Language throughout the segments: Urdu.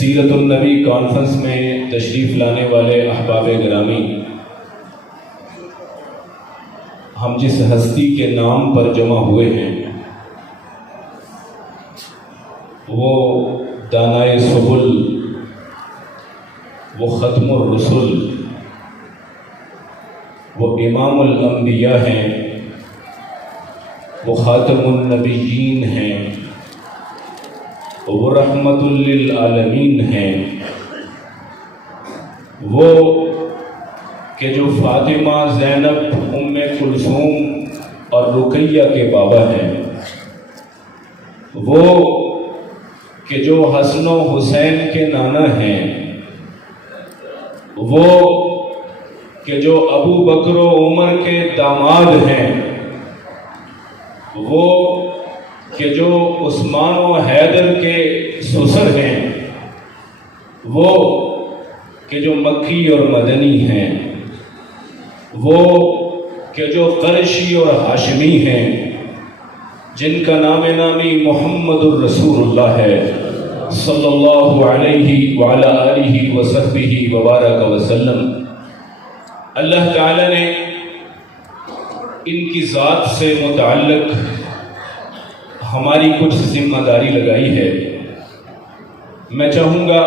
سیرت النبی کانفرنس میں تشریف لانے والے احباب گرامی، ہم جس ہستی کے نام پر جمع ہوئے ہیں وہ دانائے سبل، وہ ختم الرسل، وہ امام الانبیاء ہیں، وہ خاتم النبیین ہیں، وہ رحمت للعالمین ہیں، وہ کہ جو فاطمہ، زینب، ام کلثوم اور رقیہ کے بابا ہیں، وہ کہ جو حسن و حسین کے نانا ہیں، وہ کہ جو ابو بکر و عمر کے داماد ہیں، وہ کہ جو عثمان و حیدر کے سسر ہیں، وہ کہ جو مکی اور مدنی ہیں، وہ کہ جو قریشی اور ہاشمی ہیں، جن کا نام نامی محمد الرسول اللہ ہے صلی اللہ علیہ وعلی آلہ وصحبہ وبارک وسلم۔ اللہ تعالی نے ان کی ذات سے متعلق ہماری کچھ ذمہ داری لگائی ہے۔ میں چاہوں گا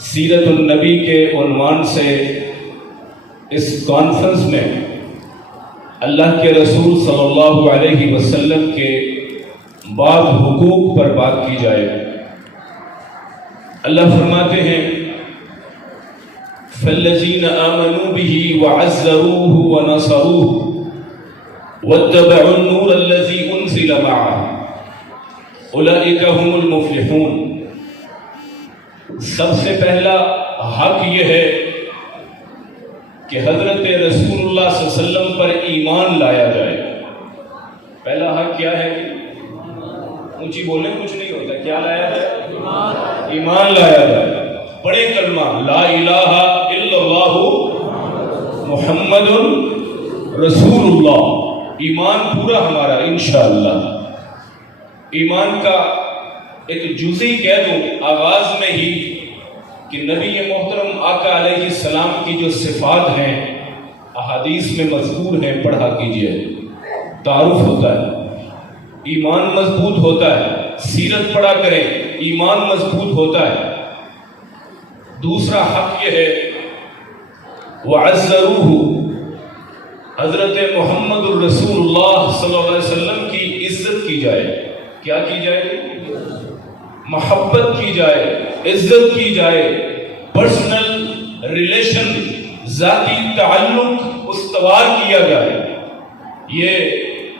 سیرت النبی کے عنوان سے اس کانفرنس میں اللہ کے رسول صلی اللہ علیہ وسلم کے بعض حقوق پر بات کی جائے۔ اللہ فرماتے ہیں فَالَّذِينَ آمَنُوا بِهِ وَعَزَّرُوهُ وَنَصَرُوهُ وَاتَّبَعُوا النُّورَ الَّذِي أُنزِلَ مَعَهُ أُولَئِكَ هُمُ الْمُفْلِحُونَ۔ سب سے پہلا حق یہ ہے کہ حضرت رسول اللہ صلی اللہ علیہ وسلم پر ایمان لایا جائے۔ پہلا حق کیا ہے؟ اونچی بولیں، کچھ نہیں ہوتا، کیا لایا جائے؟ ایمان لایا جائے۔ بڑے کلمہ لا الہ الا اللہ محمد رسول اللہ، ایمان پورا ہمارا انشاءاللہ۔ ایمان کا ایک جزئی کہہ دوں آغاز میں ہی کہ نبی محترم آقا علیہ السلام کی جو صفات ہیں احادیث میں مذکور ہیں، پڑھا کیجئے، تعارف ہوتا ہے، ایمان مضبوط ہوتا ہے، سیرت پڑھا کریں، ایمان مضبوط ہوتا ہے۔ دوسرا حق یہ ہے وَعَزَّرُوهُ، حضرت محمد الرسول اللہ صلی اللہ علیہ وسلم کی عزت کی جائے۔ کیا کی جائے؟ محبت کی جائے، عزت کی جائے، پرسنل ریلیشن، ذاتی تعلق استوار کیا جائے۔ یہ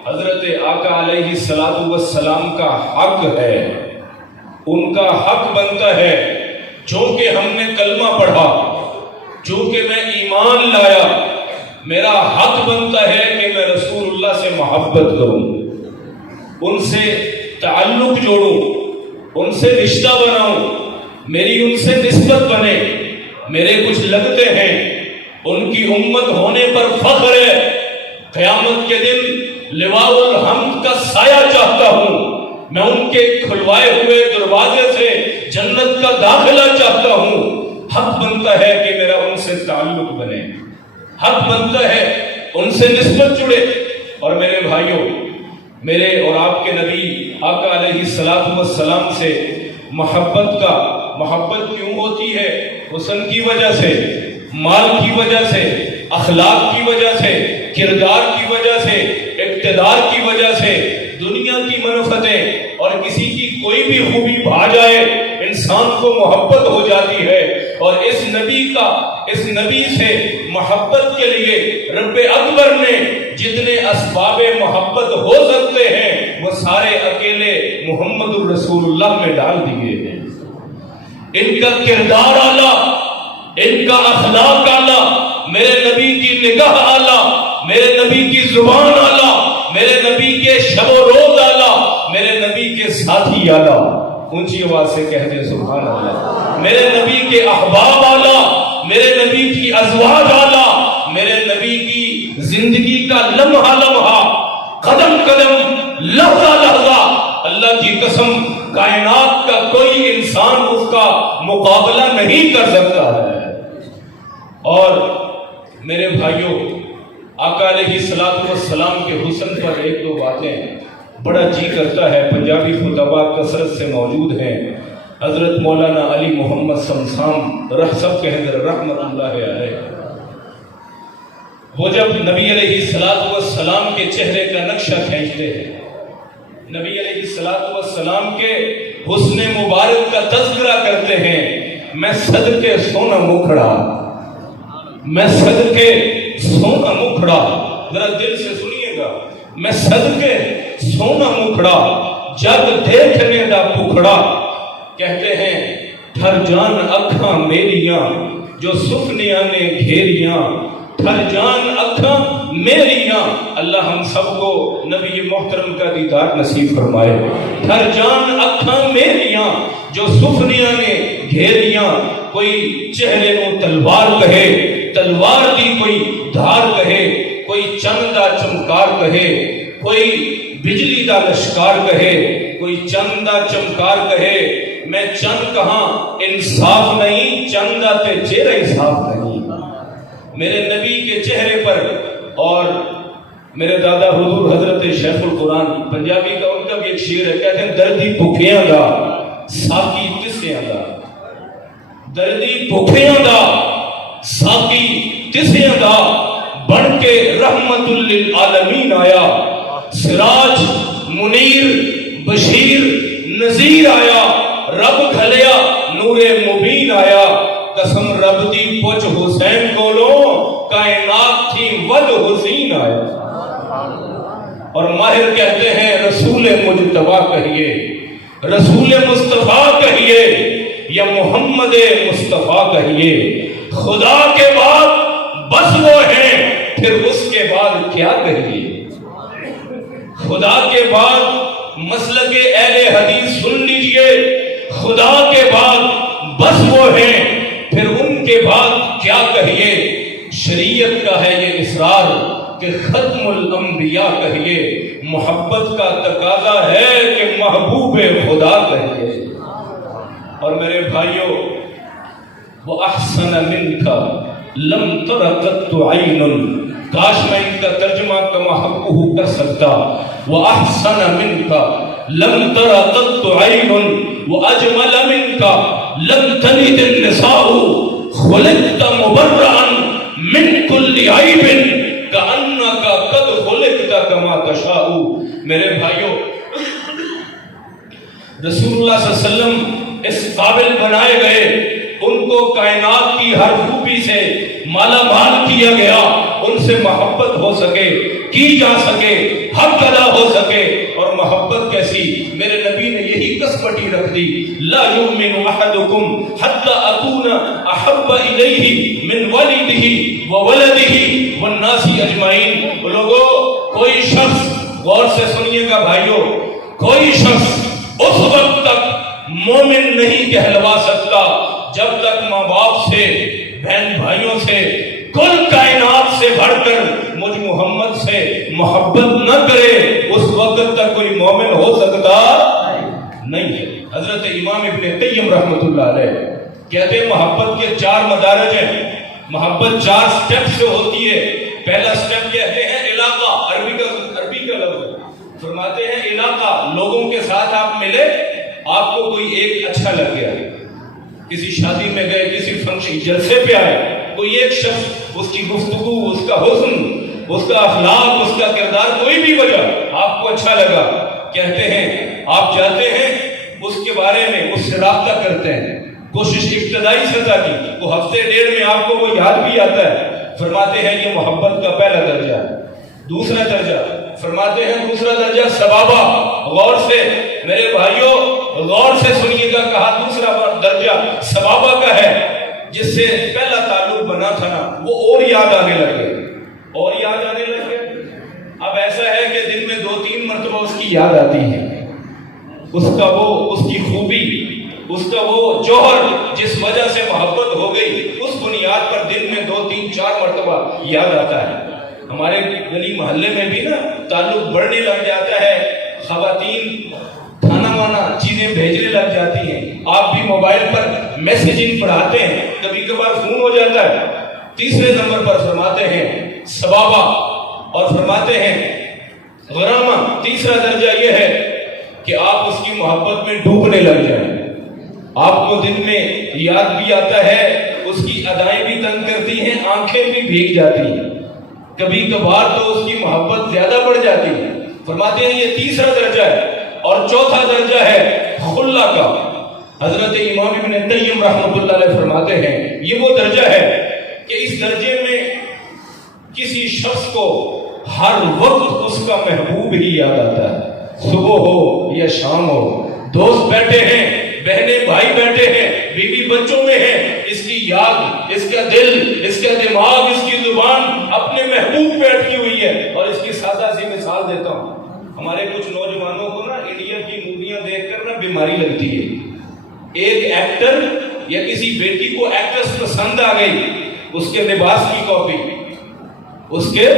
حضرت آقا علیہ السلام کا حق ہے، ان کا حق بنتا ہے۔ چونکہ ہم نے کلمہ پڑھا، چونکہ میں ایمان لایا، میرا حق بنتا ہے کہ میں رسول اللہ سے محبت کروں، ان سے تعلق جوڑوں، ان سے رشتہ بناؤں، میری ان سے نسبت بنے۔ میرے کچھ لگتے ہیں، ان کی امت ہونے پر فخر ہے، قیامت کے دن لواء الحمد کا سایہ چاہتا ہوں، میں ان کے کھلوائے ہوئے دروازے سے جنت کا داخلہ چاہتا ہوں۔ حق بنتا ہے کہ میرا ان سے تعلق بنے، حق بنتا ہے ان سے نسبت جڑے۔ اور میرے بھائیوں، میرے اور آپ کے نبی آقا علیہ السلام سے محبت کیوں ہوتی ہے؟ حسن کی وجہ سے، مال کی وجہ سے، اخلاق کی وجہ سے، کردار کی وجہ سے، اقتدار کی وجہ سے، دنیا کی منفتیں اور کسی کی کوئی بھی خوبی بھا جائے انسان کو محبت ہو جاتی ہے۔ اور اس نبی سے محبت کے لیے رب اکبر نے جتنے اسباب محبت ہو سکتے ہیں وہ سارے اکیلے محمد الرسول اللہ میں ڈال دیے ہیں۔ ان کا کردار اعلیٰ، ان کا اخلاق اعلیٰ، میرے نبی کی نگاہ اعلیٰ، میرے نبی کی زبان اعلیٰ، میرے نبی کے شب و روز اعلیٰ، میرے نبی کے ساتھی اعلیٰ۔ اونچی آواز سے کہہ دیں سبحان اللہ۔ میرے نبی کے احباب اعلیٰ، میرے نبی کی ازواج اعلیٰ، میرے نبی کی زندگی کا لمحہ لمحہ، قدم قدم، لحظہ لحظہ، اللہ کی قسم کائنات کا کوئی انسان اس کا مقابلہ نہیں کر سکتا ہے۔ اور میرے بھائیوں، آقا علیہ الصلوۃ والسلام کے حسن پر ایک دو باتیں بڑا جی کرتا ہے۔ پنجابی خطبہ کثرت سے موجود ہیں۔ حضرت مولانا علی محمد سمسام سب کہیں گے رحمت اللہ علیہ، وہ جب نبی علیہ الصلوۃ والسلام کے چہرے کا نقشہ کھینچتے ہیں، نبی علیہ الصلوۃ والسلام کے حسن مبارک کا تذکرہ کرتے ہیں، میں صدقے سونا مکھڑا، میں صدقے سونا مکھڑا، ذرا دل سے سنیے گا، میں صدقے سونا مکھڑا جگ دیکھنے دا پکھڑا، کہتے ہیں ٹھر جان اکھاں میریاں جو سفنیاں نے گھیریاں، ٹھر جان اکھاں میریاں، اللہ ہم سب کو نبی محترم کا دیدار نصیب فرمائے۔ ٹھر جان اکھاں میریاں جو سفنیاں نے گھیریاں، کوئی چہرے کو تلوار کہے، تلوار دی کوئی دھار کہے، کوئی چند دا چمکار کہے، کوئی بجلی دا لشکار کہے، کوئی چند دا چمکار کہے، میں چند کہاں انصاف نہیں، چند دا تے چہرہ انصاف نہیں۔ میرے نبی کے چہرے پر، اور میرے دادا حضور حضرت شیخ القرآن پنجابی کا ان کا بھی ایک شعر ہے، کہتے ہیں دردی بھکھیاں دا ساکی تسیاں دا، دردی بھکھیاں دا ساکی تسیاں دا، بن کے رحمت للعالمین آیا، سراج منیر بشیر نذیر آیا، رب گھلیا نور مبین آیا، قسم رب دی پوچھ حسین کولوں کائنات تھی ود حسین آیا۔ اور ماہر کہتے ہیں رسول مجتبی کہیے، رسول مصطفیٰ کہیے یا محمد مصطفیٰ کہیے، خدا کے بعد بس وہ ہیں، پھر اس کے بعد کیا کہیے۔ خدا کے بعد مسلک اہل حدیث سن لیجئے، خدا کے بعد بس وہ ہیں، پھر ان کے بعد کیا کہیے۔ شریعت کا ہے یہ اصرار کہ ختم الانبیاء کہیے، محبت کا تقاضا ہے کہ محبوب خدا کہیے۔ اور میرے بھائیوں، وہ احسن منک لم تر قط عین، کاش میں ان کا ترجمہ کما حقہ کر سکتا، وہ احسن منک لم تر قط عین واجمل منک لم تلد النساء، خلقت مبرئا من کل عیب کأنک قد خلقت کما تشاء۔ میرے بھائیوں، رسول اللہ صلی اللہ علیہ وسلم اس قابل بنائے گئے، ان کو کائنات کی ہر خوبی سے مالا مال کیا گیا، ان سے محبت ہو سکے، کی جا سکے، حق ادا ہو سکے۔ اور محبت کیسی، میرے نبی نے یہی کسوٹی رکھ دی، لا یؤمن احدکم حتی اکون احب الیہ من والدہ وولدہ والناس اجمعین۔ لوگوں، کوئی شخص، غور سے سنیے گا بھائیوں، کوئی شخص اس وقت تک مومن نہیں کہلوا سکتا جب تک ماں باپ سے، بہن بھائیوں سے، کل کائنات سے بڑھ کر مجھ محمد سے محبت نہ کرے، اس وقت تک کوئی مومن ہو سکتا نہیں ہے۔ حضرت امام ابن قیم رحمۃ اللہ علیہ کہتے ہیں محبت کے 4 مدارج ہیں، محبت 4 سٹیپ سے ہوتی ہے۔ پہلا سٹیپ کہتے ہیں علاقہ، عربی کا لفظ، فرماتے ہیں علاقہ، لوگوں کے ساتھ آپ ملے، آپ کو کوئی ایک اچھا لگ گیا، کسی شادی میں گئے، کسی فنکشن جلسے پہ آئے، کوئی ایک شخص، اس کی گفتگو، اس کا حسن، اس کا اخلاق، اس کا کردار، کوئی بھی وجہ آپ کو اچھا لگا، کہتے ہیں آپ جاتے ہیں اس کے بارے میں، اس سے رابطہ کرتے ہیں، کوشش ابتدائی سطح کی، وہ ہفتے ڈیڑھ میں آپ کو وہ یاد بھی آتا ہے، فرماتے ہیں یہ محبت کا پہلا درجہ ہے۔ دوسرا درجہ فرماتے ہیں، دوسرا درجہ سبابہ، غور سے میرے بھائیوں غور سے سنیے گا، کہا دوسرا درجہ سبابہ کا ہے، جس سے پہلا تعلق بنا تھا نا، وہ اور یاد آنے لگے، اور یاد آنے لگے۔ اب ایسا ہے کہ دن میں 2-3 مرتبہ اس کی یاد آتی ہے، اس کا وہ، اس کی خوبی، اس کا وہ جوہر جس وجہ سے محبت ہو گئی، اس بنیاد پر دن میں 2-3-4 مرتبہ یاد آتا ہے۔ ہمارے گلی محلے میں بھی نا تعلق بڑھنے لگ جاتا ہے، خواتین تھانہ مانا چیزیں بھیجنے لگ جاتی ہیں. آپ بھی موبائل پر میسیجنگ پڑھاتے ہیں, کبھی کبھار فون ہو جاتا ہے. تیسرے نمبر پر فرماتے ہیں سبابہ اور فرماتے ہیں غرامہ. تیسرا درجہ یہ ہے کہ آپ اس کی محبت میں ڈوبنے لگ جائیں. آپ کو دن میں یاد بھی آتا ہے, اس کی ادائیں بھی تنگ کرتی ہیں, آنکھیں بھی بھیگ جاتی ہیں, کبھی کبھار تو اس کی محبت زیادہ بڑھ جاتی ہے. فرماتے ہیں یہ تیسرا درجہ ہے. اور چوتھا درجہ ہے خلا کا. حضرت امام ابن قیم رحمۃ اللہ علیہ فرماتے ہیں یہ وہ درجہ ہے کہ اس درجے میں کسی شخص کو ہر وقت اس کا محبوب ہی یاد آتا ہے. صبح ہو یا شام ہو, دوست بیٹھے ہیں, بہنیں بھائی بیٹھے ہیں, بیوی بچوں میں ہیں, اس کی یاد, اس کا دل, اس کا دماغ, اس کی زبان اپنے محبوب پہ اٹکی ہوئی ہے. اور اس کی سادہ سی مثال دیتا ہوں. ہمارے کچھ نوجوانوں کو نا انڈیا کی موویاں دیکھ کر نا بیماری لگتی ہے. ایک ایکٹر یا کسی بیٹی کو ایکٹریس پسند آ گئی, اس کے لباس کی کاپی, اس کے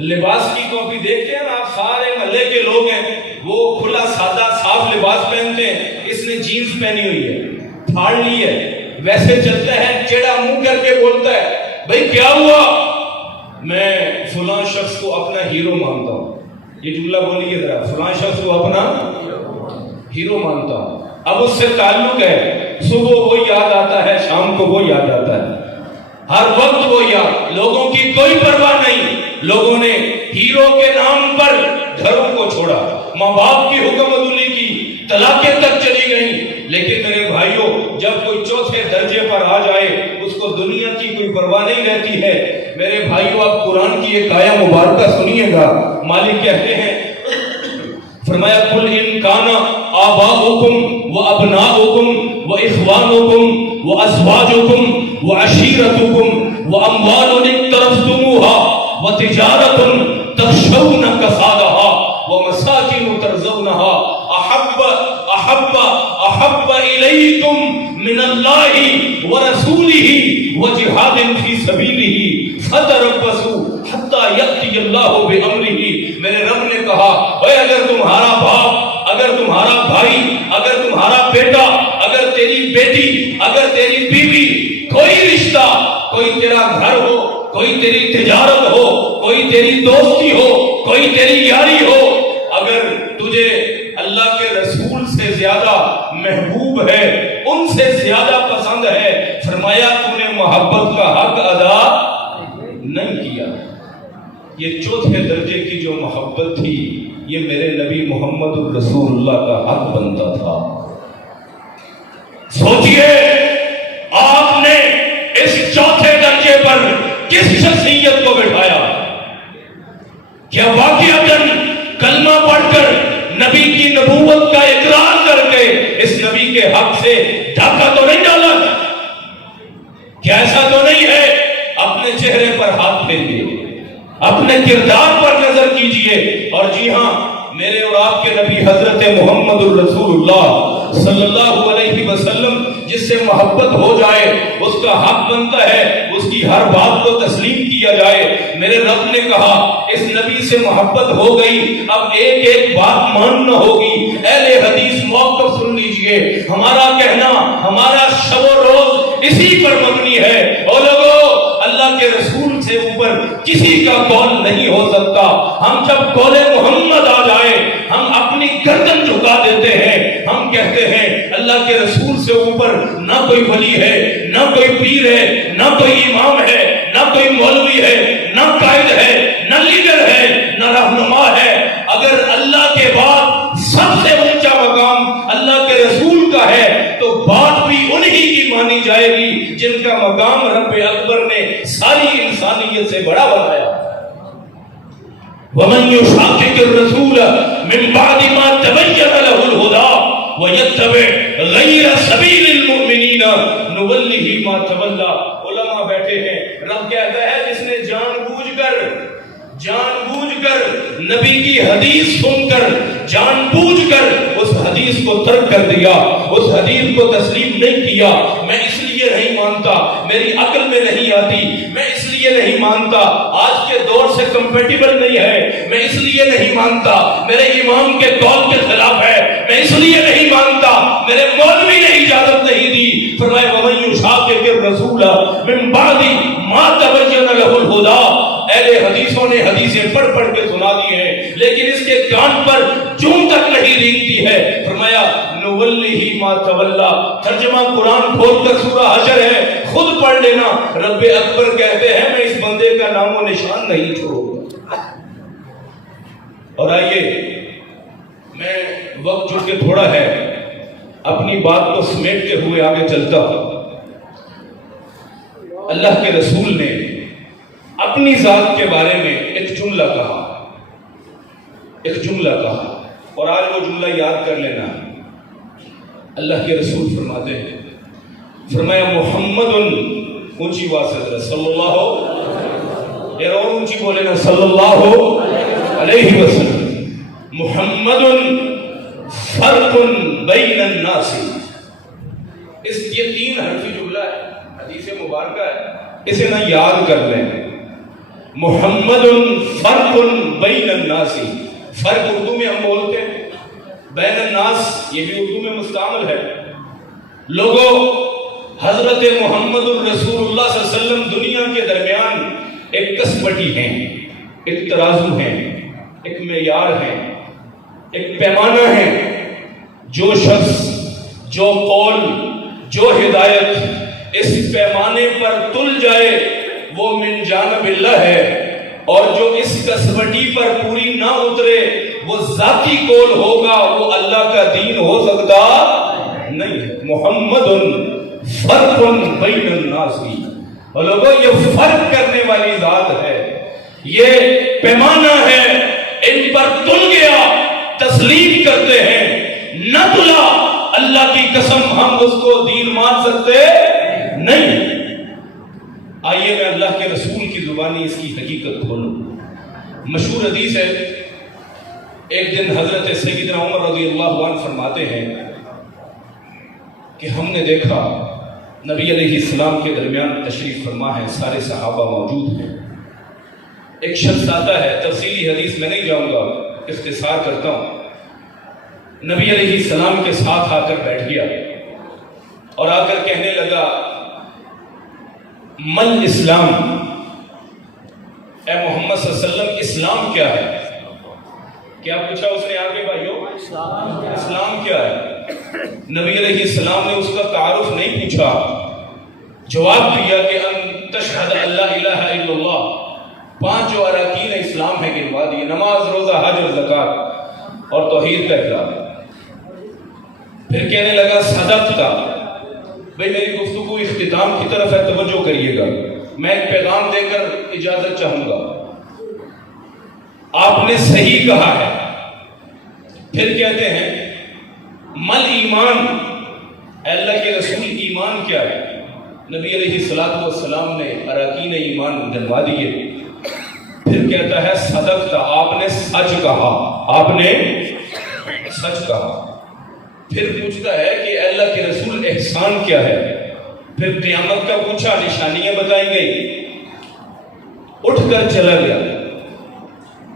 لباس کی کاپی دیکھتے ہیں نا آپ, سارے محلے کے لوگ ہیں, وہ کھلا سادہ صاف لباس پہنتے ہیں, اس نے جینس پہنی ہوئی ہے, پھاڑ لی ہے, ویسے چلتا ہے, چڑا منہ کر کے بولتا ہے بھائی کیا ہوا, میں فلاں شخص کو اپنا ہیرو مانتا ہوں. یہ جملہ بولیے ذرا, فلاں شخص کو اپنا ہیرو مانتا ہوں. اب اس سے تعلق ہے, صبح وہ یاد آتا ہے, شام کو وہ یاد آتا ہے, ہر وقت وہ یاد. لوگوں کی کوئی پرواہ نہیں. لوگوں نے ہیرو کے نام پر گھروں کو چھوڑا, ماں باپ کی حکم عدولی کی, طلاقیں تک چلی گئیں. لیکن میرے بھائیوں, جب کوئی چوتھے درجے پر آ جائے اس کو دنیا کی کوئی پرواہ نہیں رہتی ہے. میرے بھائیوں, آپ قرآن کی ایک آیہ مبارکہ سنیے گا. مالک کہتے ہیں, فرمایا قل ان کان آباؤکم و ابناؤکم و اخوانکم و ازواجکم و عشیرتکم و اموال اقترفتموها و تجارت تخشون کسادها و مساکن ترضونها احب الیکم من اللہ ورسولہ وجہاد فی سبیلہ فتربصوا حتی یأتی اللہ بامرہ. میرے رب نے کہا اے اگر تمہارا باپ, اگر تمہارا بھائی, اگر تمہارا بیٹا, اگر تیری بیٹی, اگر تیری بیوی, کوئی رشتہ, کوئی تیرا گھر ہو, کوئی تیری تجارت ہو, کوئی تیری دوستی ہو, کوئی تیری یاری ہو, اگر تجھے اللہ کے رسول سے زیادہ محبوب ہے, ان سے زیادہ پسند ہے, فرمایا تو نے محبت کا حق ادا نہیں کیا. یہ چوتھے درجے کی جو محبت تھی, یہ میرے نبی محمد الرسول اللہ کا حق بنتا تھا. سوچئے آپ نے اس چوتھے درجے پر کس شخصیت کو بٹھایا. کیا واقعتاً کلمہ پڑھ کر نبی کی نبوت کا اقرار کر کے اس نبی کے حق سے ڈھاکہ تو نہیں ڈالا؟ کیا ایسا تو نہیں ہے؟ اپنے چہرے پر ہاتھ پھیریے, اپنے کردار پر نظر کیجئے. اور جی ہاں, میرے اور آپ کے نبی حضرت محمد الرسول اللہ صلی اللہ علیہ وسلم جس سے محبت ہو جائے اس کا حق بنتا ہے اس کی ہر بات کو تسلیم کیا جائے. میرے رب نے کہا اس نبی سے محبت ہو گئی, اب ایک ایک بات ماننا ہوگی. اہل حدیث موقف سن لیجئے, ہمارا کہنا, ہمارا شب و روز اسی پر مبنی ہے. اور لوگوں, اللہ کے رسول سے اوپر کسی کا قول نہیں ہو سکتا. ہم جب قول محمد آ جائے ہم اپنی گردن جھکا دیتے ہیں. ہم کہتے ہیں اللہ کے رسول سے اوپر نہ کوئی ولی ہے, نہ کوئی پیر ہے, نہ کوئی امام ہے, نہ کوئی مولوی ہے, نہ قائد ہے, نہ لیڈر ہے, نہ رہنما ہے. اگر اللہ کے بعد سب سے اونچا مقام اللہ کے رسول کا ہے تو بات بھی انہی کی مانی جائے گی جن کا مقام رب اکبر نے ساری انسانیت سے بڑا بنایا. وَمَن يُشَاقِقِ الرَّسُولَ مِن بَعْدِ مَا تَبَيَّنَ لَهُ الْهُدَىٰ وَيَتَّبِعْ غَيْرَ سَبِيلِ الْمُؤْمِنِينَ نُوَلِّهِ مَا تَوَلَّىٰ. علماء بیٹھے ہیں, رب کہتا ہے جس نے جان بوجھ کر نبی کی حدیث سن کر جان بوجھ کر اس حدیث کو ترک کر دیا, اس حدیث کو تسلیم نہیں کیا. میں اس لیے نہیں مانتا, میری عقل میں نہیں آتی, میں اس لیے نہیں مانتا. آج کے دور سے کمپیٹیبل نہیں ہے، میں اس لیے نہیں مانتا، میرے امام کے قول کے خلاف ہے، میں اس لیے نہیں مانتا، میرے مولوی نے اجازت نہیں دی۔ فرمایا وَمَن يُشَاقِقِ الرَّسُولَ مِن بَعْدِ مَا تَبَيَّنَ لَهُ الْهُدَىٰ، اہل حدیثوں نے حدیثیں پڑھ پڑھ کے سنا دی ہیں لیکن اس کے کان پر چون تک نہیں رینگتی ہے۔ فرمایا نُوَلِّهِ مَا تَوَلَّىٰ، ترجمہ قرآن کھول کر سورہ حشر ہے، خود پڑھ لینا۔ رب اکبر کہتے ہیں میں اس بندے کا نام و نشان نہیں چھوڑوں گا۔ اور آئیے، میں وقت جو کہ تھوڑا ہے اپنی بات کو سمیٹتے ہوئے آگے چلتا ہوں۔ اللہ کے رسول نے اپنی ذات کے بارے میں ایک جملہ کہا، اور آج وہ جملہ یاد کر لینا۔ اللہ کے رسول فرماتے ہیں، فرمایا محمد، اونچی آواز سے صلی اللہ، اور اونچی بولے نا، صلی اللہ علیہ وسلم، محمد فرق بین الناس۔ یہ 3 حرفی جملہ ہے، حدیث مبارکہ ہے، اسے نہ یاد کر لیں۔ محمد فرق بین الناس، فرق اردو میں ہم بولتے ہیں، بین الناس یہ بھی اردو میں مستعمل ہے۔ لوگوں، حضرت محمد الرسول اللہ صلی اللہ علیہ وسلم دنیا کے درمیان ایک کسبٹی ہیں، ایک ترازو ہیں، ایک معیار ہیں، ایک پیمانہ ہے۔ جو شخص، جو قول، جو ہدایت اس پیمانے پر تل جائے وہ من جانب اللہ ہے، اور جو اس کسوٹی پر پوری نہ اترے وہ ذاتی قول ہوگا، وہ اللہ کا دین ہو سکتا نہیں ہے۔ محمد فرق بین الناس، اور لوگوں یہ فرق کرنے والی ذات ہے، یہ پیمانہ ہے، ان پر تل گیا تسلیم کرتے ہیں، نہ تلا اللہ کی قسم ہم اس کو دین مان سکتے نہیں۔ آئیے میں اللہ کے رسول کی زبانی اس کی حقیقت کھولوں۔ مشہور حدیث ہے، ایک دن حضرت سیدنا عمر رضی اللہ عنہ فرماتے ہیں کہ ہم نے دیکھا نبی علیہ السلام کے درمیان تشریف فرما ہے، سارے صحابہ موجود ہیں، ایک شخص آتا ہے، تفصیلی حدیث میں نہیں جاؤں گا، اختصار کرتا ہوں، نبی علیہ السلام کے ساتھ آ کر بیٹھ گیا اور آ کر کہنے لگا مل اسلام، اے محمد صلی اللہ علیہ وسلم اسلام کیا ہے؟ کیا پوچھا اس نے آگے بھائیو؟ اسلام کیا ہے؟ نبی علیہ السلام نے اس کا تعارف نہیں پوچھا، جواب دیا کہ ان تشہد اللہ الہ الا اللہ، 5 جو اراکین اسلام ہے گنوا دیے، نماز، روزہ، حج اور زکوٰۃ اور توحید کا اقرار۔ پھر کہنے لگا صدقت، بھئی میری گفتگو اختتام کی طرف ہے، توجہ کریے گا، میں ایک پیغام دے کر اجازت چاہوں گا، آپ نے صحیح کہا ہے۔ پھر کہتے ہیں مل ایمان، اللہ کے رسول ایمان کیا ہے؟ نبی علیہ السلام نے اراکین ایمان دلوا دیے۔ پھر کہتا ہے صدقت، آپ نے سچ کہا، آپ نے سچ کہا۔ پھر پوچھتا ہے کہ اللہ کے رسول احسان کیا ہے؟ پھر قیامت کا پوچھا، نشانیاں بتائی گئی، اٹھ کر چلا گیا۔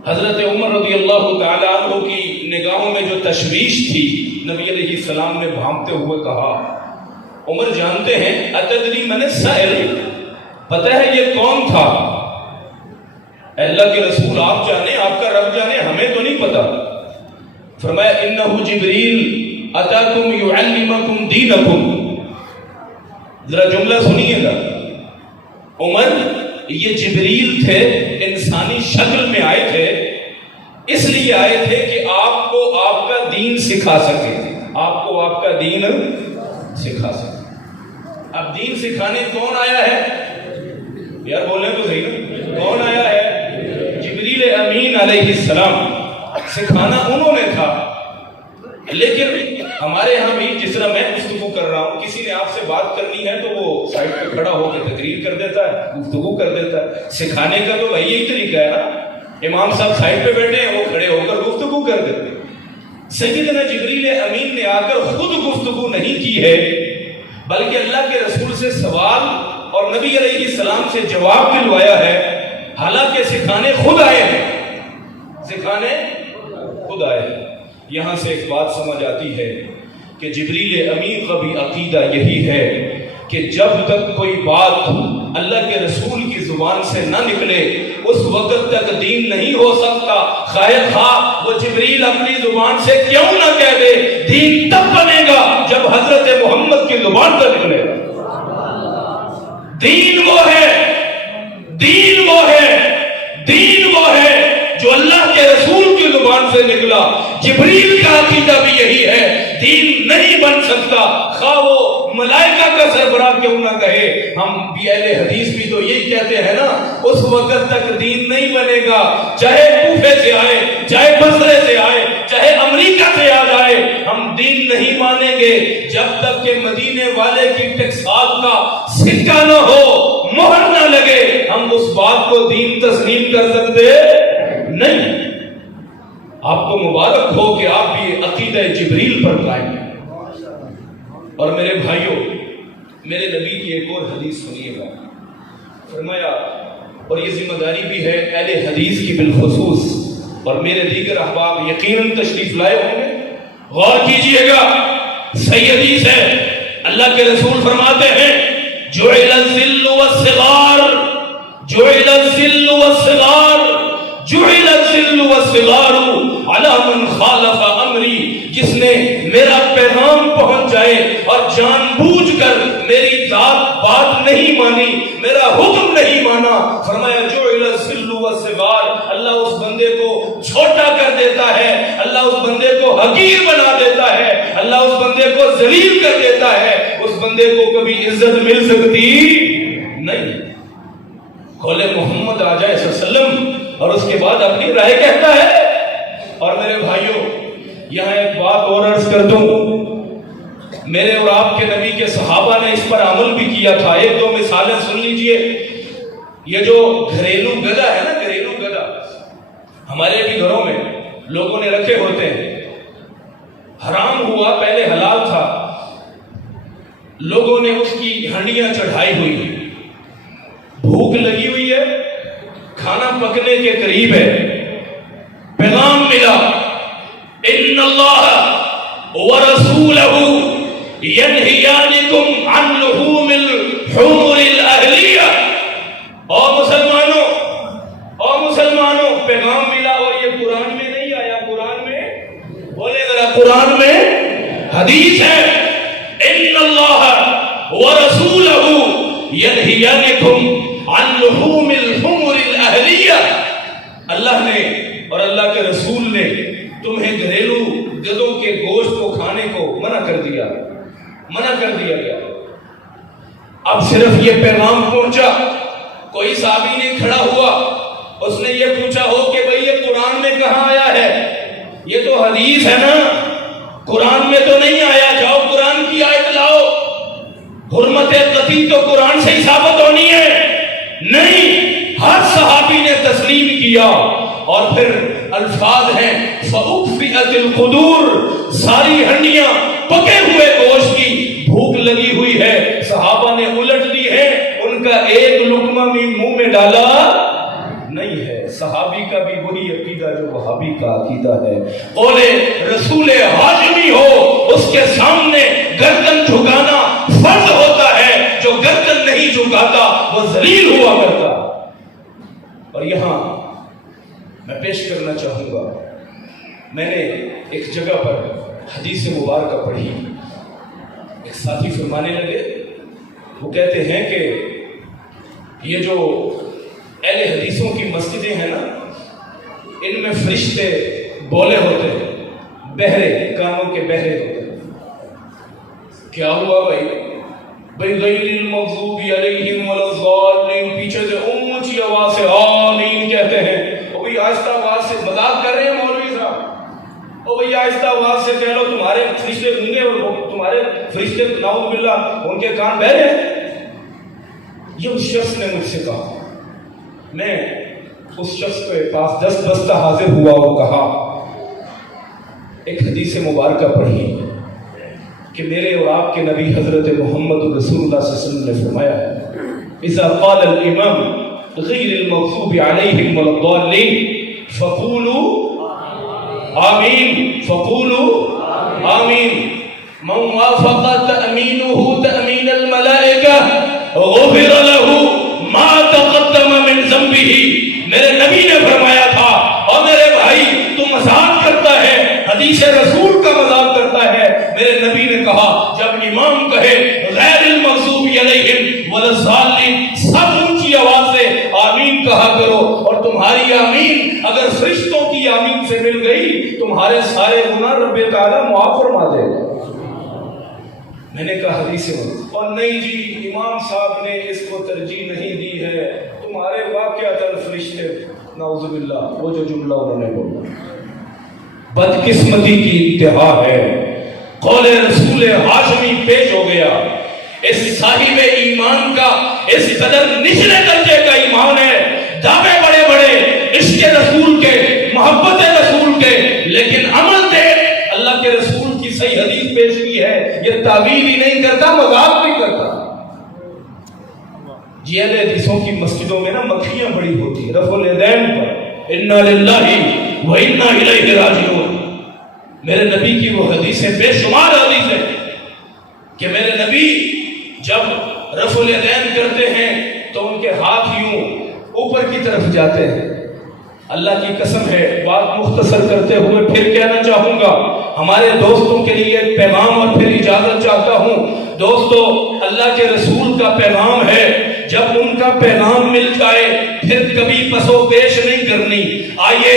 حضرت عمر رضی اللہ تعالیٰ عنہ کی نگاہوں میں جو تشویش تھی، نبی علیہ السلام نے بھانپتے ہوئے کہا، عمر جانتے ہیں اتدری من السائل، پتہ ہے یہ کون تھا؟ اللہ کے رسول آپ جانے، آپ کا رب جانے، ہمیں تو نہیں پتا۔ فرمایا انہ جبریل اتاکم یعلمکم دینکم۔ ذرا جملہ سنیے گا، عمر یہ جبریل تھے، انسانی شکل میں آئے تھے، اس لیے آئے تھے کہ آپ کو آپ کا دین سکھا سکے، آپ کو آپ کا دین سکھا سکے۔ اب دین سکھانے کون آیا ہے؟ یار بولیں تو صحیح نا، کون آیا ہے؟ جبریل امین علیہ السلام، سکھانا انہوں نے تھا۔ لیکن ہمارے یہاں بھی جس طرح میں گفتگو کر رہا ہوں، کسی نے آپ سے بات کرنی ہے تو وہ سائٹ پہ کھڑا ہو کے تقریر کر دیتا ہے، گفتگو کر دیتا ہے۔ سکھانے کا تو وہی ایک طریقہ ہے نا، امام صاحب سائٹ پہ بیٹھے ہیں، وہ کھڑے ہو کر گفتگو کر دیتے ہیں۔ سیدنا جبریل امین نے آ کر خود گفتگو نہیں کی ہے، بلکہ اللہ کے رسول سے سوال اور نبی علیہ السلام سے جواب دلوایا ہے۔ حالانکہ سکھانے خود آئے ہیں، سکھانے خود آئے ہیں۔ یہاں سے ایک بات سمجھ آتی ہے کہ جبریل امین کا بھی عقیدہ یہی ہے کہ جب تک کوئی بات اللہ کے رسول کی زبان سے نہ نکلے اس وقت تک دین نہیں ہو سکتا، خواہ خواہ وہ جبریل اپنی زبان سے کیوں نہ کہہ دے، دین تب بنے گا جب حضرت محمد کی زبان سے نکلے گا۔ دین وہ ہے، دین وہ ہے، دین وہ ہے جو اللہ کے رسول کی زبان سے نکلا۔ جبریل کا عقیدہ بھی یہی ہے، دین نہیں بن سکتا خواہ وہ ملائکہ کا سربراہ کیوں نہ کہے۔ ہم بھی اہل حدیث بھی تو یہی کہتے ہیں نا، اس وقت تک دین نہیں بنے گا، چاہے کوفے سے آئے، چاہے بصرے سے آئے، چاہے امریکہ سے یاد آئے، ہم دین نہیں مانیں گے جب تک کہ مدینے والے کی ٹیکساس کا سکہ نہ ہو، مہر نہ لگے، ہم اس بات کو دین تسلیم کر سکتے نہیں۔ آپ کو مبارک ہو کہ آپ بھی عقیدہ جبریل پر قائم ہیں۔ اور میرے بھائیوں، میرے نبی کی ایک اور حدیث سنیے گا، فرمایا، اور یہ ذمہ داری بھی ہے اہل حدیث کی بالخصوص، اور میرے دیگر احباب یقیناً تشریف لائے ہوں گے، غور کیجئے گا، صحیح حدیث ہے۔ اللہ کے رسول فرماتے ہیں جعل الذل والصغار، جعل الذل والصغار، جعل الذل والصغار علی من خالف امری، جس نے میرا پیغام پہنچ جائے اور جان بوجھ کر میری ذات بات نہیں مانی، میرا حکم نہیں مانا، فرمایا جعل الذل والصغار، اللہ اس بندے کو چھوٹا کر دیتا ہے، اللہ اس بندے کو حقیر بنا دیتا ہے، اللہ اس بندے کو ذلیل کر دیتا ہے، اس بندے کو کبھی عزت مل سکتی نہیں۔ کھولے محمد آ جائے صلی اللہ علیہ وسلم اور اس کے بعد اپنی رائے کہتا ہے۔ اور میرے بھائیوں، یہاں ایک بات اور عرض کر دوں، میرے اور آپ کے نبی کے صحابہ نے اس پر عمل بھی کیا تھا۔ ایک دو مثالیں سن لیجئے۔ یہ جو گھریلو گدا ہے نا، گھریلو گدا ہمارے بھی گھروں میں لوگوں نے رکھے ہوتے ہیں، حرام ہوا، پہلے حلال تھا، لوگوں نے اس کی ہنڈیاں چڑھائی ہوئی ہیں، بھوک لگی ہوئی ہے، کھانا پکنے کے قریب ہے، پیغام ملا ان اللہ ورسولہ ینہیانکم عن لحوم الحمر الاہلیہ۔ او مسلمانوں، پیغام ملا، اور یہ قرآن میں نہیں آیا، قرآن میں بولے ذرا، قرآن میں حدیث ہے، ان اللہ ورسولہ ینہیانکم عن لحوم الحمر الاہلیہ۔ اللہ نے اور اللہ کے رسول نے تمہیں گھریلو گدوں کے گوشت کو کھانے کو منع کر دیا گیا۔ اب صرف یہ پیغام پہنچا، کوئی صحابی نہیں کھڑا ہوا، اس نے یہ پوچھا ہو کہ بھئی یہ قرآن میں کہاں آیا ہے؟ یہ تو حدیث ہے نا، قرآن میں تو نہیں آیا، جاؤ قرآن کی آیت لاؤ۔ حرمت قطعی تو قرآن سے ہی ثابت ہونی ہے، نہیں، ہر صحابی نے تسلیم کیا۔ اور پھر الفاظ ہیں فَأُخْفِئَتِ الْقُدُورِ، ساری ہنڈیاں پکے ہوئے گوشت کی، بھوک لگی ہوئی ہے، صحابہ نے الٹ دی ہے، ان کا ایک لقمہ بھی منہ میں ڈالا نہیں ہے۔ صحابی کا بھی وہی عقیدہ جو وہابی کا عقیدہ ہے۔ قول رسول ہاشمی ہو، اس کے سامنے گردن جھکانا فرض ہوتا ہے، جو گردن نہیں جھکاتا وہ ذلیل ہوا کرتا۔ اور یہاں میں پیش کرنا چاہوں گا، میں نے ایک جگہ پر حدیث مبارکہ پڑھی، ایک ساتھی فرمانے لگے، وہ کہتے ہیں کہ یہ جو اہل حدیثوں کی مسجدیں ہیں نا، ان میں فرشتے بولے ہوتے ہیں، بہرے، کانوں کے بہرے ہوتے ہیں۔ کیا ہوا بھائی غیر المغضوب علیہم ولا الضالین، پیچھے سے اونچی آواز سے آمین کہتے ہیں۔ بھئی آہستہ آواز سے مذاق کر رہے ہیں مولوی صاحب، او بھئی آہستہ آواز سے کہہ لو، تمہارے فرشتے گونگے اور تمہارے فرشتے نعوذ باللہ ان کے کان بہرے ہیں۔ یہ اس شخص نے مجھ سے کہا، میں اس شخص کے پاس دست بستہ حاضر ہوا اور کہا، ایک حدیث مبارکہ پڑھی کہ میرے اور آپ کے نبی حضرت محمد رسول اللہ صلی اللہ علیہ وسلم نے فرمایا ہے اذا قال الامام غیر المغضوب علیہم ولا الضالین فقولوا آمین فقولوا آمین من وافق تأمینه تأمین الملائکہ غفر له ما تقدم من ذنبه. میرے نبی نے فرمایا تھا اور میرے بھائی تو مذاق کرتا ہے، حدیث رسول کا مذاق کرتا ہے. میرے نبی نے کہا جب امام کہے غیر المغضوب علیہم ولا الضالین سب اونچی آواز سے آمین کہا کرو، اور تمہاری آمین اگر فرشتوں کی آمین سے مل گئی تمہارے سارے گناہ رب تعالیٰ معاف فرما دے گا. میں نے کہا حدیث اور نہیں جی امام صاحب نے اس کو ترجیح نہیں دی ہے، تمہارے واقعات فرشتے نعوذ باللہ، وہ جو جملہ انہوں نے بولا بدقسمتی کی انتہا ہے. قول رسول ہاشمی پیش ہو گیا. اس صاحب ایمان کا اس قدر نچلے درجے کا ایمان ہے، دعوے بڑے بڑے عشق رسول کے، محبت رسول کے، لیکن عمل دے اللہ کے رسول کی صحیح حدیث پیش کی ہے، یہ تعویل ہی نہیں کرتا، مذاق نہیں کرتا. جی اہل حدیثوں کی مسجدوں میں نا مکھیاں بڑی ہوتی ہیں رفع الیدین پر، انا للہ و انا الیہ راجعون. میرے نبی کی وہ حدیثیں بے شمار حدیث ہیں کہ میرے نبی جب رفع الیدین کرتے ہیں تو ان کے ہاتھ یوں اوپر کی طرف جاتے ہیں. اللہ کی قسم ہے بات مختصر کرتے ہوئے پھر کہنا چاہوں گا، ہمارے دوستوں کے لیے ایک پیغام اور پھر اجازت چاہتا ہوں. دوستو اللہ کے رسول کا پیغام ہے، جب ان کا پیغام مل جائے پھر کبھی پسو پیش نہیں کرنی. آئیے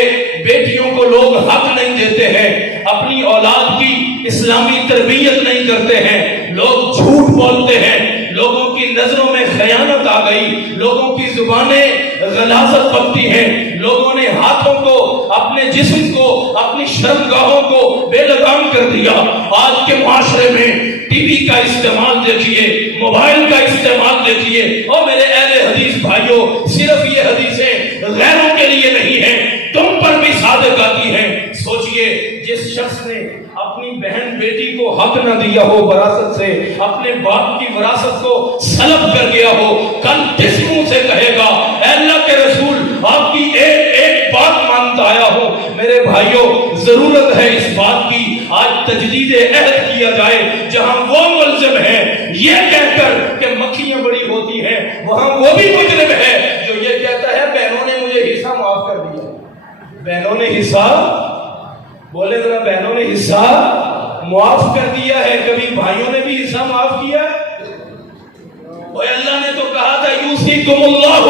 بیٹیوں کو لوگ حق نہیں دیتے ہیں، اپنی اولاد کی اسلامی تربیت نہیں کرتے ہیں، لوگ جھوٹ بولتے ہیں، لوگوں کی نظروں میں خیانت آ گئی، لوگوں کی زبانیں غلاظت پکتی ہیں، لوگوں نے ہاتھوں کو، اپنے جسم کو، اپنی شرمگاہوں کو بے لگام کر دیا. آج کے معاشرے میں ٹی وی کا استعمال دیکھیے، موبائل کا استعمال دیکھیے. اور میرے اہل حدیث بھائیوں صرف یہ حدیثیں غیروں کے لیے نہیں ہیں، تم پر بھی صادق آتی ہیں. سوچئے جس شخص نے اپنی بہن بیٹی کو حق نہ دیا ہو وراثت سے، اپنے باپ کی وراثت کو سلب کر گیا ہو، کل کس منہ سے کہے گا اے اللہ کے رسول آپ کی ایک ایک بات مانتا آیا ہوں. میرے بھائیوں ضرورت ہے اس بات کی آج تجدید عہد کیا جائے جہاں وہ ملزم ہے یہ کہہ کر کہ مکھیاں بڑی ہوتی ہیں، وہاں وہ بھی مجرم ہے جو یہ کہتا ہے بہنوں نے مجھے حصہ معاف کر دیا. بہنوں نے حصہ، بولے ذرا، بہنوں نے حصہ معاف کر دیا ہے، کبھی بھائیوں نے بھی حصہ معاف کیا ہے؟ اور اللہ نے تو کہا تھا یوصیکم اللہ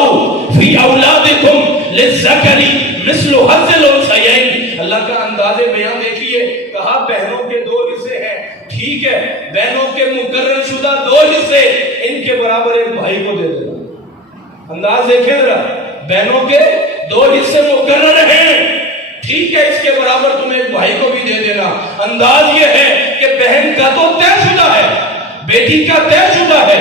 فی اولادکم للذکر مثل حظ الانثیین. اللہ کا انداز بیان دیکھیے، کہا بہنوں کے 2 حصے ہیں، ٹھیک ہے، بہنوں کے مقرر شدہ 2 حصے ان کے برابر ایک بھائی کو دے دینا. انداز دیکھیں ذرا، بہنوں کے 2 حصے مقرر ہیں، ٹھیک ہے، اس کے برابر تم ایک بھائی کو بھی دے دینا. انداز یہ ہے کہ بہن کا تو طے شدہ ہے، بیٹی کا طے شدہ ہے،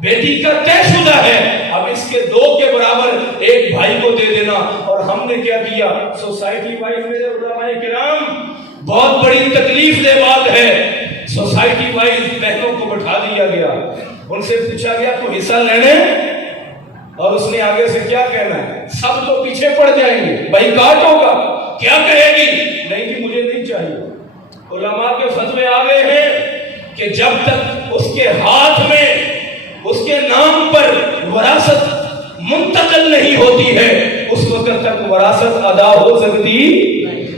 بیٹی کا طے شدہ ہے، اب اس کے 2 کے برابر ایک بھائی کو دے دینا. اور ہم نے کیا کیا؟ سوسائٹی وائز میرے علماء کرام بہت بڑی تکلیف دہ بات ہے، سوسائٹی وائز بہنوں کو بٹھا دیا گیا، ان سے پوچھا گیا تو حصہ لینے، اور اس نے آگے سے کیا کہنا ہے؟ سب تو پیچھے پڑ جائیں گے، بھائی کاٹ ہوگا، کیا کہے گی؟ نہیں جی مجھے نہیں چاہیے. علماء کے فتوے آ گئے ہیں کہ جب تک اس کے ہاتھ میں اس کے نام پر وراثت منتقل نہیں ہوتی ہے اس وقت تک وراثت ادا ہو سکتی.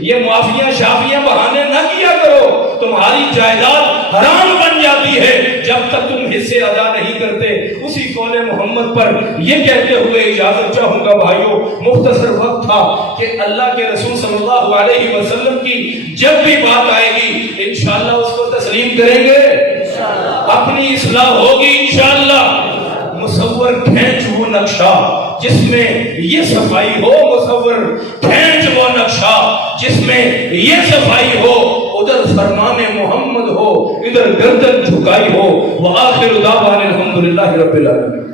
یہ معافیاں شافیاں بہانے نہ کیا کرو، تمہاری جائیداد حرام بن جاتی ہے جب تک تم حصے ادا نہیں کرتے. اسی قول محمد پر یہ کہتے ہوئے اجازت چاہوں گا بھائیوں، مختصر وقت تھا کہ اللہ کے رسول صلی اللہ علیہ وسلم کی جب بھی بات آئے گی انشاءاللہ اس کو تسلیم کریں گے، اپنی اصلاح ہوگی انشاءاللہ. مصور کھینچ وہ نقشہ جس میں یہ صفائی ہو، مصور کھینچ وہ نقشہ جس میں یہ صفائی ہو، ادھر فرمان محمد ہو، ادھر گردن جھکائی ہو. وآخر دعوانا الحمدللہ رب العالمین.